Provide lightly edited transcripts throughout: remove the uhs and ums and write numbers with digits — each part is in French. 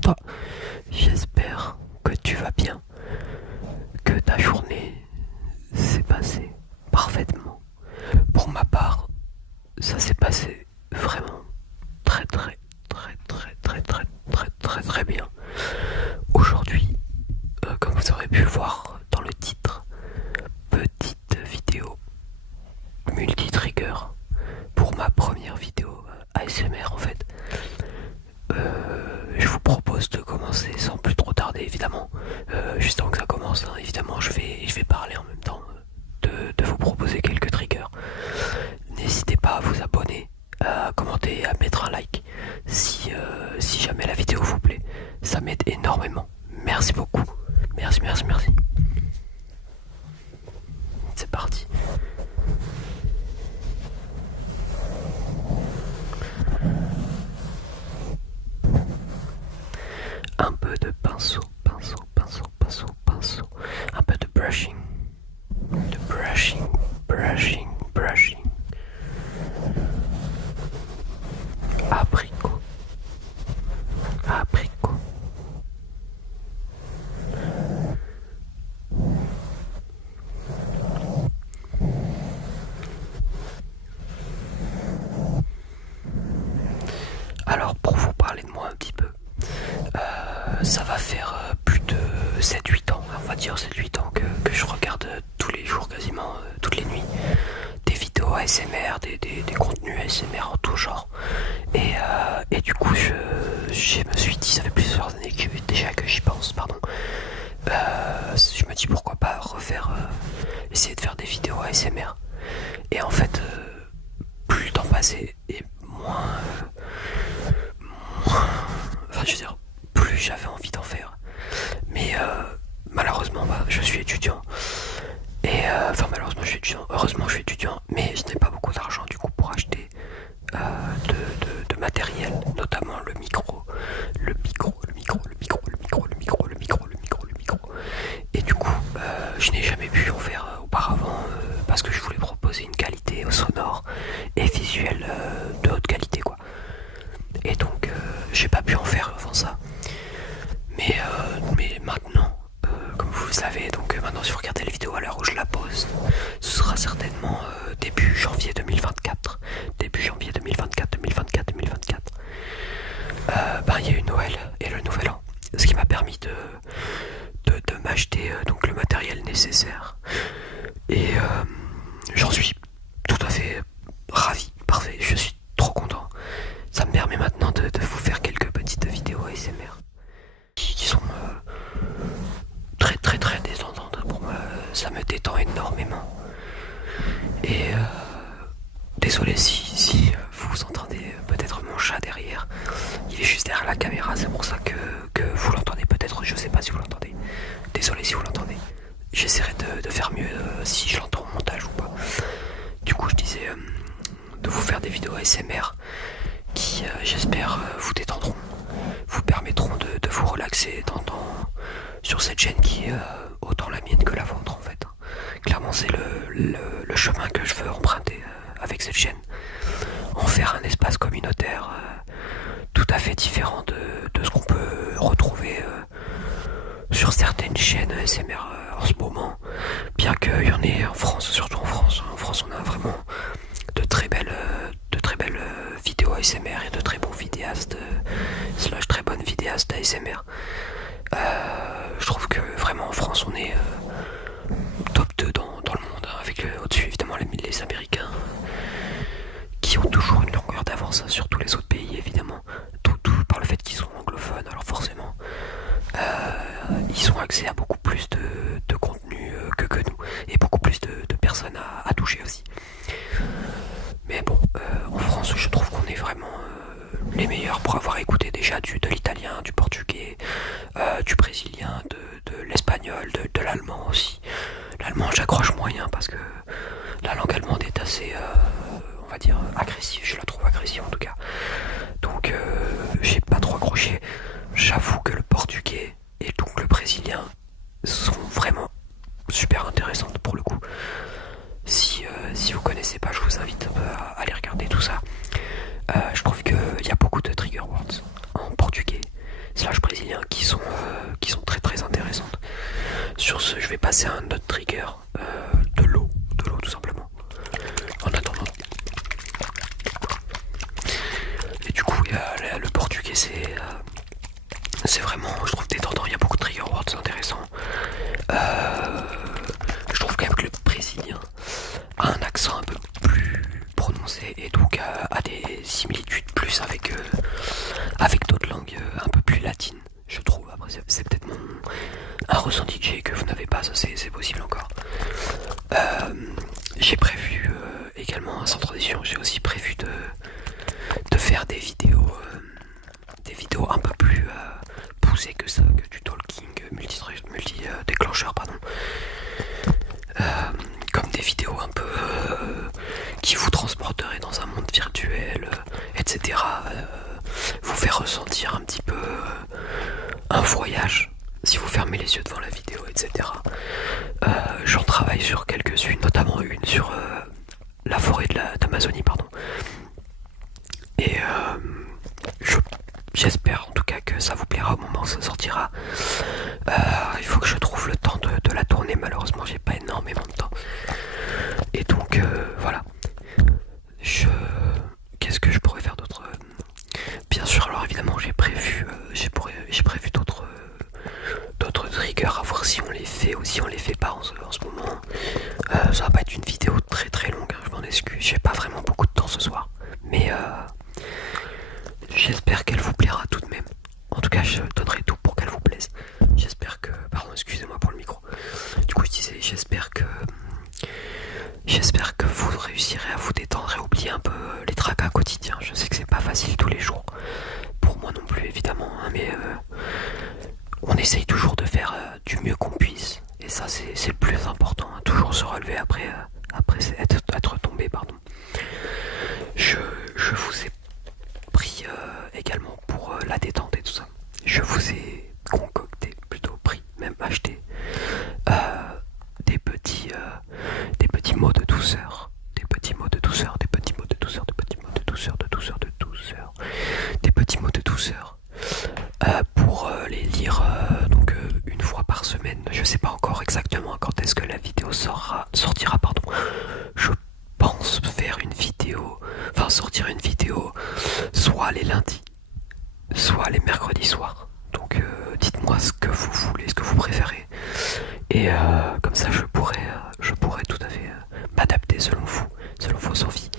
Toi, j'espère que tu vas bien, que ta journée s'est passée parfaitement. Pour ma part, ça s'est passé vraiment très très très très très très très très très bien. Aujourd'hui, comme vous aurez pu le voir dans le titre, petite vidéo multi-trigger pour ma première vidéo ASMR en fait. Je vous propose de commencer sans plus trop tarder évidemment. Juste avant que ça commence, hein, évidemment je vais parler en même temps de vous proposer quelques triggers. N'hésitez pas à vous abonner, à commenter, à mettre un like si jamais la vidéo vous plaît. Ça m'aide énormément. Merci beaucoup. Merci, merci, merci. C'est parti. Un peu de pinceau, pinceau, pinceau, pinceau, pinceau. Un peu de brushing. De brushing, brushing, brushing. Abricot. Abricot. Alors pour vous parler de moi un petit peu, ça va faire plus de 7-8 ans, on va dire 7-8 ans que je regarde tous les jours, quasiment toutes les nuits, des vidéos ASMR, des contenus ASMR en tout genre. Et du coup, je me suis dit, ça fait plusieurs années déjà que j'y pense, pardon. Je me dis pourquoi pas refaire, essayer de faire des vidéos ASMR. Et en fait, plus le temps passait et enfin je veux dire, plus j'avais envie d'en faire. Mais malheureusement, je suis étudiant. Et enfin malheureusement je suis étudiant, heureusement je suis étudiant, mais je n'ai pas beaucoup d'argent du coup pour acheter de matériel, notamment le micro. Et du coup, je n'ai jamais pu en faire auparavant parce que je voulais proposer une qualité sonore et visuelle de haute qualité quoi. Et donc j'ai pas pu en faire avant ça. Mais maintenant, comme vous le savez, donc maintenant si vous regardez la vidéo à l'heure où je la pose, ce sera certainement début janvier 2024. Début janvier 2024. Il y a eu Noël et le Nouvel An, ce qui m'a permis de m'acheter donc le matériel nécessaire. Et j'en suis tout à fait ravi, parfait, je suis trop content. Ça me permet maintenant de vous faire quelques petites vidéos ASMR qui sont très très très détendantes pour moi. Ça me détend énormément. Et désolé si vous entendez peut-être mon chat derrière. Il est juste derrière la caméra, c'est pour ça que vous l'entendez peut-être, je sais pas si vous l'entendez. Désolé si vous l'entendez. J'essaierai de faire mieux si je l'entends au montage ou pas. Du coup je disais de vous faire des vidéos ASMR qui j'espère vous détendront, vous permettront de vous relaxer sur cette chaîne qui est autant la mienne que la vôtre en fait. Clairement c'est le chemin que je veux emprunter avec cette chaîne. En faire un espace communautaire tout à fait différent de ce qu'on peut retrouver sur certaines chaînes ASMR en ce moment. Bien qu'il y en ait en France, surtout en France. En France on a vraiment de très belles vidéos ASMR et de très bons vidéastes slash très bonnes vidéastes ASMR. Je trouve que vraiment en France on est top 2 dans le monde, hein, avec au-dessus évidemment les Américains qui ont toujours une longueur d'avance sur tous les autres pays évidemment, tout par le fait qu'ils sont anglophones, alors forcément ils ont accès à beaucoup plus de contenu que nous, et beaucoup plus de personnes à toucher aussi. Mais bon, en France je trouve qu'on est vraiment les meilleurs pour avoir écouté déjà de l'italien, du portugais, du brésilien, de l'espagnol, de l'allemand aussi. L'allemand j'accroche moyen parce que la langue allemande est assez, on va dire, agressive, je la trouve agressive en tout cas. Donc j'ai pas trop accroché. J'avoue que le portugais et donc le brésilien sont vraiment super intéressantes pour le coup. Si vous connaissez pas, je vous invite à aller regarder tout ça. Je trouve qu'il y a et c'est vraiment, je trouve, détendant. Il y a beaucoup de trigger words intéressants. Je trouve quand même que le brésilien a un accent un peu plus prononcé et donc a des similitudes plus avec d'autres langues un peu plus latines, je trouve. Après, c'est peut-être un ressenti que j'ai que vous n'avez pas, ça c'est possible encore. J'ai prévu également, sans transition, j'ai aussi prévu de faire des vidéos un peu plus poussées que ça, que du talking multi-déclencheur, pardon. Comme des vidéos un peu qui vous transporteraient dans un monde virtuel, etc. Vous faire ressentir un petit peu un voyage si vous fermez les yeux devant la vidéo, etc. J'en travaille sur quelques-unes, notamment une sur la forêt d'Amazonie, pardon. Et j'espère en tout cas que ça vous plaira au moment où ça sortira. Il faut que je trouve le temps de la tourner, malheureusement j'ai pas énormément de temps. Et donc voilà. Qu'est-ce que je pourrais faire d'autre? Bien sûr, alors évidemment j'ai prévu d'autres triggers à voir si on les fait ou si on les fait pas en ce moment. Ça va pas être une vidéo très très longue, hein, je m'en excuse, j'ai pas vraiment beaucoup de temps ce soir. Mais j'espère qu'elle vous plaira tout de même. En tout cas, je donnerai tout pour qu'elle vous plaise. J'espère que... Pardon, excusez-moi pour le micro. Du coup, je disais, j'espère que vous réussirez à vous détendre et oublier un peu les tracas quotidiens. Je sais que c'est pas facile tous les jours. Pour moi non plus, évidemment. Hein, mais on essaye toujours de faire du mieux qu'on puisse. Et ça, c'est le plus important. Hein, toujours se relever après être tombé, pardon. Je vous ai pris également pour la détente et tout ça. Je vous ai concocté, plutôt pris, même acheté des petits mots de douceur, des petits mots de douceur, des petits mots de douceur, des petits mots de douceur, de douceur, de douceur, des petits mots de douceur pour les lire donc une fois par semaine. Je sais pas encore exactement quand est-ce que la vidéo sortira, pardon. Je pense faire une vidéo, enfin sortir une vidéo soit les lundis, soit les mercredis soirs. Donc dites-moi ce que vous voulez, ce que vous préférez. Et comme ça je pourrais tout à fait m'adapter selon vous, selon vos envies.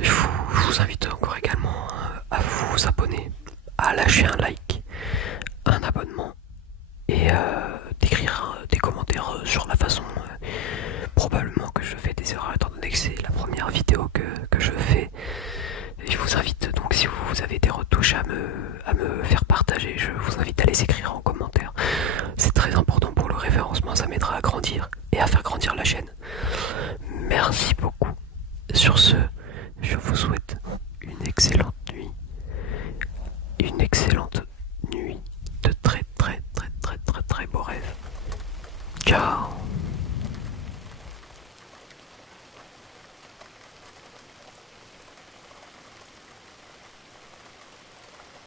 Je vous invite encore également à vous abonner, à lâcher un like, un abonnement et d'écrire des commentaires sur la façon probablement que je fais des erreurs étant donné que c'est la première vidéo que je fais. Et je vous invite donc, si vous avez des retouches à me faire partager, je vous invite à les écrire